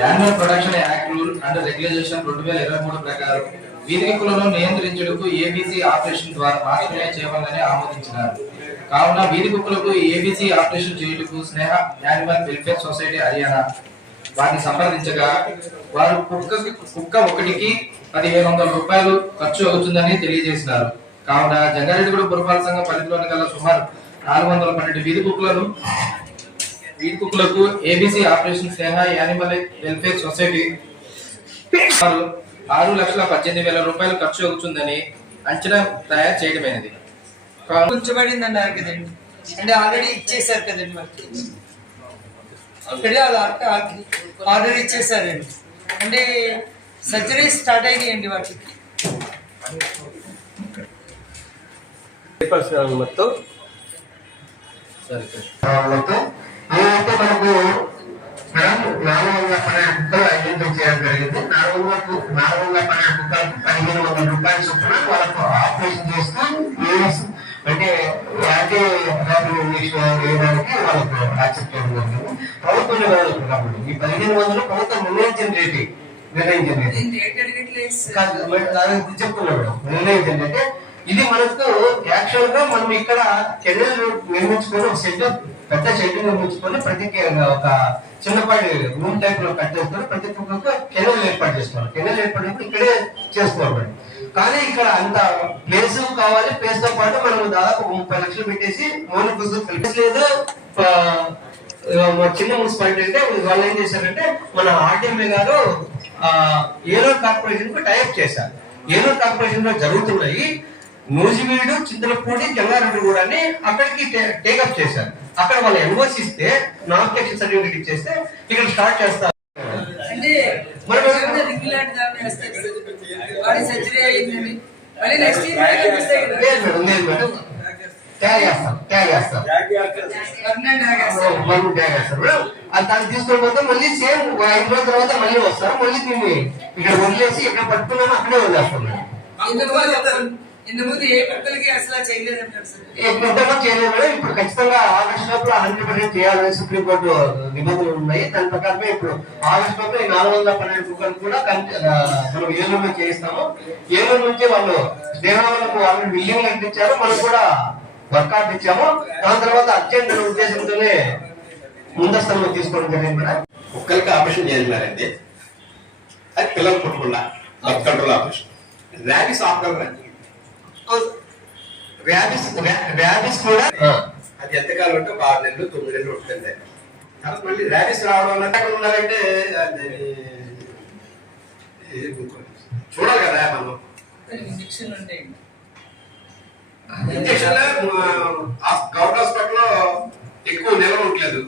Act rule and regulation రెండు వేల ఇరవై మూడు ప్రకారం వీధికులను కుక్కలను నియంత్రించుటకు ఏబీసీ ఆపరేషన్ ద్వారా మాత్రమే చేయవాలని ఆమోదించినారు. కావున వీధి కుక్కలకు ఏబీసీ ఆపరేషన్ చేయుటకు Sneha animal welfare society Haryana వారిని సంప్రదించగా వారు కుక్క కుక్క ఒకటికి పదిహేను వందల రూపాయలు ఖర్చు అవుతుందని తెలియజేసినారు. కావున జంగారెడ్డిగూడ పురపాలక సంఘం పరిధిలోని గల సుమారు నాలుగు వందల పన్నెండు వీధి కుక్కలను వీధి కుక్కలకు ABC operation Sneha animal welfare society వారు ఆరు లక్షల పద్దెనిమిది వేల రూపాయలు ఖర్చు అవుతుందని అంచనా తయారు చేయడమైనది. ఉంచబడింది అన్నారు కదండి. అంటే ఆల్రెడీ ఇచ్చేసారు కదండి మనకి ఆర్డర్ ఇచ్చేసారండి అంటే సర్జరీ స్టార్ట్ అయినాయండి వాటికి. మొత్తం? సరే మనకు మనం నాలుగు వందల పన్నెండు కుక్కలు ఐడెంటిఫై చేయడం జరిగింది. నాలుగు వందల నాలుగు వందల పన్నెండు కుక్కలకు పదిహేను వందల రూపాయల చొప్పున వాళ్ళకు ఆపరేషన్ చేస్తూ ఏఎస్ అంటే ఇంజక్షన్ వేయడానికి వాళ్ళకు యాక్సెప్ట్ చేయడం జరిగింది. ప్రభుత్వం కాబట్టి ఈ పదిహేను వందలు ప్రభుత్వం నిర్ణయించిన రేటు నిర్ణయించిన రేటు కాదు, మరి దానికి చెప్తున్నా మేడం. నిర్ణయించండి అంటే ఇది మనకు యాక్చువల్గా మనం ఇక్కడ కెరీర్ నిర్మించుకొని ఒక షెడ్ పెద్ద షెడ్ నిర్మించుకొని ప్రతి ఒక చిన్నపాటి రూమ్ టైప్లో కట్టేసుకొని ప్రతి ఒక్కరికి కెరీర్ ఏర్పాటు చేసుకోవాలి. కెనల్ ఏర్పాటు ఇక్కడే చేసుకోవాలి. కానీ ఇక్కడ అంత ప్లేస్ కావాలి. ప్లేస్తో పాటు మనం దాదాపు ముప్పై లక్షలు పెట్టేసి మోని పుస్తకం కలిపి లేదు. చిన్న మున్సిపాలిటీ అంటే వాళ్ళు ఏం చేశారంటే మన ఆర్టీఎంఏ గారు ఏలూరు కార్పొరేషన్కు టైప్ చేశారు. ఏలూరు కార్పొరేషన్లో జరుగుతున్నాయి. నూజివీడు చింతలపూడి జంగారెడ్డి కూడా అక్కడికి టేకప్ చేశారు. అక్కడ వాళ్ళు ఎన్ఓసి ఇస్తే నాన్ సర్టిఫికేట్ ఇచ్చేస్తే ఇక్కడ స్టార్ట్ చేస్తారు. దాన్ని తీసుకొని పోతే మళ్ళీ సేమ్ ఐదు రోజుల తర్వాత మళ్ళీ వస్తారు. మళ్ళీ దీన్ని ఇక్కడ వదిలేసి ఇక్కడ పట్టుకున్నాము అక్కడే వదిలేస్తాం మేడం. ఇంతకుముందు ఏ కుక్కలకి అసలు చేయలేదంటారు సార్? ఇంతకుముందు చేయలేదు ఇప్పుడు ఖచ్చితంగా ఆగస్ట్ లోపల హండ్రెడ్ పర్సెంట్ చేయాలని సుప్రీంకోర్టు నిబంధనలు ఉన్నాయి. దాని ప్రకారమే ఇప్పుడు ఆగస్ట్ లోపల ఈ నాలుగు వందల పన్నెండు కుక్కలు కూడా మనం ఏలూరులో చేయిస్తాము. ఏలూరు నుంచి వాళ్ళు దేవాలయాలకు ఆల్రెడీ బిల్డింగ్ అందించారు మనం కూడా వర్కౌట్ ఇచ్చాము. దాని తర్వాత అర్జెంట్ ఉద్దేశంతోనే ముందస్తులో తీసుకోవడం జరిగింది మేడం. కుక్కలకి ఆపరేషన్ చేయాలంటే అది పిల్లలు పుట్టకుండా బర్త్ కంట్రోల్ ఆపరేషన్. ర్యాబీస్ ఆపగలరా ర్యాబిస్ కూడా అది ఎంతకాలం అంటే ఒక ఆరు నెలలు తొమ్మిది నెలలు ఉంటుంది తర్వాత మళ్ళీ ర్యాబీస్ రావడం వల్ల అక్కడ ఉండాలంటే చూడాలి కదా మనం. ఇంజక్షన్ గవర్నమెంట్ హాస్పిటల్లో ఎక్కువ నిల్వ ఉండలేదు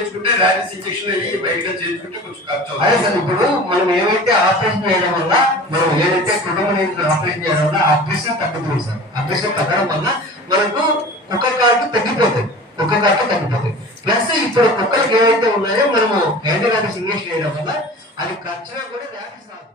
చేయించుకుంటే ర్యాబీస్ ఇంజక్షన్ అయ్యి బయట చేయించుకుంటే కొంచెం ఖర్చు అదే సార్ ఇప్పుడు మనం ఏమైతే ఆపరేషన్ చేయడం వల్ల మనం ఏదైతే కుటుంబ నియంత్రణ ఆపరేషన్ చేయడం వల్ల అగ్రెషన్ తగ్గుతుంది సార్. అగ్రెషన్ తగ్గడం వల్ల మనకు కుక్క కార్డు తగ్గిపోతుంది. కుక్క కార్డు తగ్గిపోతుంది. ప్లస్ ఇప్పుడు కుక్కలకు ఏవైతే ఉన్నాయో మనము యాంటీబయాటిక్స్ ఇంజక్షన్ చేయడం వల్ల అది ఖర్చుగా కూడా ర్యాబిస్ రాదు